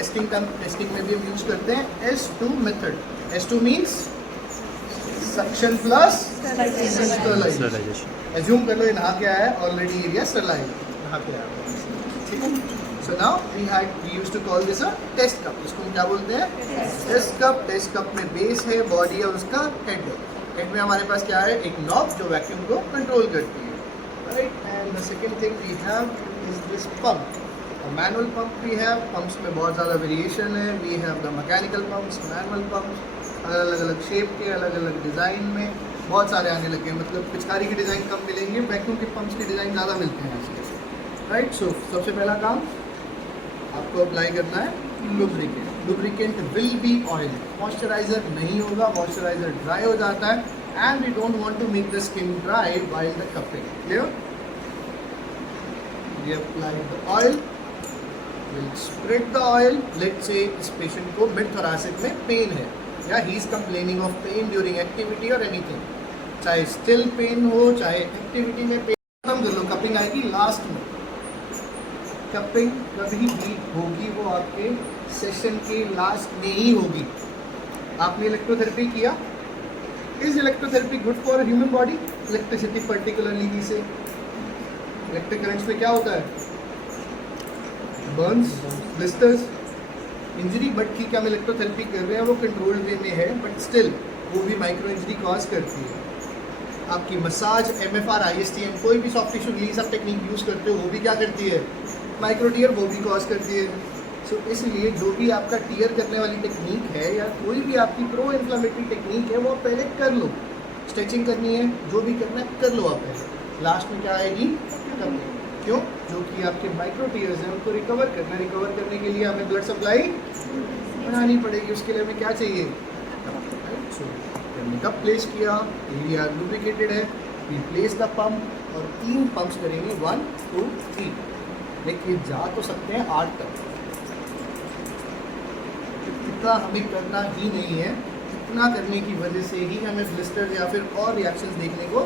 Testing में भी हम यूज करते हैं S2 method. S2 means suction plus sterilisation. Assume कर लो ये नहा के आया है, ऑलरेडी एरिया स्टरलाइज नहा के आया है, ठीक है। So now we used to call this a test cup. इसको हम क्या बोलते हैं? Test cup. टेस्ट कप में बेस है, बॉडी है, उसका हेड है। हेड में हमारे पास क्या है? एक नॉब जो वैक्यूम को कंट्रोल करती है, right. And the second thing we have is this pump. Manual pump भी है, पंप्स में बहुत ज़्यादा वेरिएशन है। We have the mechanical pumps, manual pumps, अलग अलग शेप के, अलग अलग डिज़ाइन में बहुत सारे आने लगे हैं। मतलब पिचकारी की डिज़ाइन कम मिलेंगे, वैक्यूम के पंप्स की डिज़ाइन ज़्यादा मिलते हैं इसके, राइट। सो सबसे पहला काम आपको अप्लाई करना है lubricant. Lubricant will be oil, moisturiser नहीं होगा। मॉइस्चराइजर ड्राई हो जाता है and we don't want to make the skin dry while the cupping. Clear? We apply the oil, will spread the oil. Let's say इस patient को mid thoracic में pen है या he is complaining of pen during activity और anything, चाहे still pen हो चाहे activity में पेन। खत्म कर लो, कपिंग आएगी लास्ट में। कपिंग कभी भी होगी वो आपके सेशन के लास्ट में ही होगी। आपने इलेक्ट्रोथेरेपी किया, is electrotherapy good for human body? Electricity particularly से इलेक्ट्रिक करंट्स में क्या होता है? Burns, blisters, injury. बट ठीक है, हम इलेक्ट्रोथेरेपी कर रहे हैं, वो कंट्रोल्ड वे में है, बट स्टिल वो भी माइक्रो इंजरी कॉज करती है। आपकी मसाज, MFR, ISTM, कोई भी सॉफ्ट टिश्यू रिलीज आप टेक्निक यूज़ करते हो, वो भी क्या करती है? माइक्रो टीयर, वो भी कॉज करती है। सो इसलिए जो भी आपका टीयर करने वाली टेक्निक है या कोई भी आपकी प्रो इन्फ्लेमेटरी टेक्निक है, वो पहले कर लो। स्ट्रेचिंग करनी है, जो भी करना है कर लो आप पहले। लास्ट में क्या आएगी? कपिंग। क्यों? जो कि आपके माइक्रो टीयर्स हैं उनको रिकवर करना है। रिकवर करने के लिए हमें ब्लड सप्लाई बढ़ानी पड़ेगी, उसके लिए हमें क्या चाहिए? सो हमने कप प्लेस किया, एरिया लुब्रिकेटेड है, वी प्लेस द पंप और 3 पंप्स करेंगे, 1 2 3। लेकिन जा तो सकते हैं 8 तक। इतना हमें करना ही नहीं है। इतना करने की वजह से ही हमें ब्लिस्टर या फिर और रिएक्शंस देखने को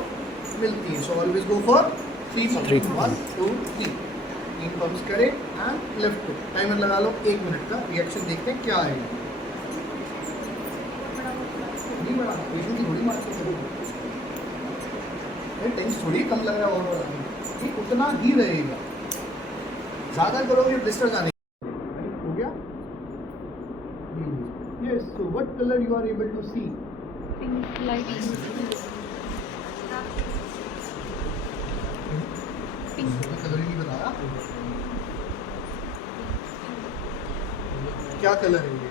मिलती है। So always go for 3 1 2 3। 3 pumps करें एंड लेफ्ट को टाइमर लगा लो 1 मिनट का। रिएक्शन देखते हैं क्या आएगा। नहीं बड़ा पेशेंट की थोड़ी मारते टेंस थोड़ी कम लग रहा है और ठीक उतना ही रहेगा। ज़्यादा करोगे ब्लिस्टर्स आने हो गया। Yes, so what colour you are able to see? Pink light pink colour ही नहीं बताया। क्या कलर है ये?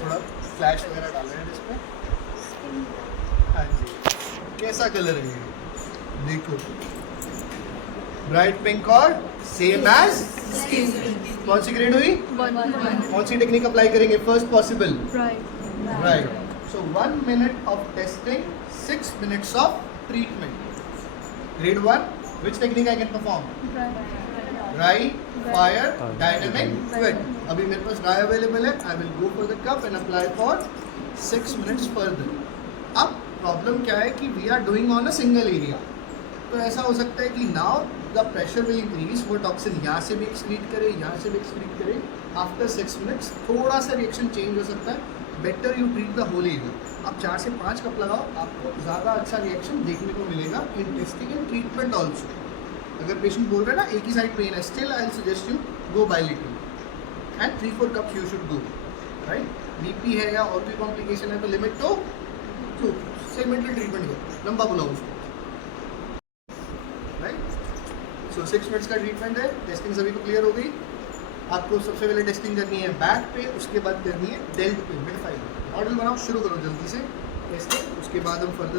थोड़ा फ्लैश वगैरह डाल रहे हैं इस पे। हाँ जी, कैसा कलर है ये? देखो, ब्राइट पिंक और सेम एज कौन सी ग्रेड हुई? कौन सी टेक्निक अप्लाई करेंगे? First possible right. So 1 minute of testing, 6 minutes of treatment. Grade 1, which technique I can perform? Dry, fire, dynamic, wet. अभी मेरे पास dry अवेलेबल है, I will go for the cup and apply for 6 minutes further. अब problem क्या है कि we are doing on a single area. तो ऐसा हो सकता है कि now the pressure will increase, वो टॉक्सिन यहाँ से भी एक्सक्रीट करे, यहाँ से भी एक्सक्रीट करे। आफ्टर 6 मिनट्स थोड़ा सा रिएक्शन चेंज हो सकता है। Better you treat the whole area. आप 4 से 5 कप लगाओ, आपको ज़्यादा अच्छा रिएक्शन देखने को मिलेगा in testing and treatment also. अगर पेशेंट बोल रहे हैं ना एक ही साइड पेन है, still I will suggest you go बायलिटरल and 3-4 cups you should go, right. BP है या और भी कॉम्प्लिकेशन है तो लिमिट तो सेगमेंटल ट्रीटमेंट करो, लंबा बुलाओ उसको, राइट। सो 6 मिनट्स का ट्रीटमेंट है। टेस्टिंग सभी को क्लियर हो गई। आपको सबसे पहले टेस्टिंग करनी है बैक पे, उसके बाद करनी है डेल्ट पे, मिड फाइव। मॉडल बनाओ, शुरू करो जल्दी से टेस्टिंग, उसके बाद हम फर्दर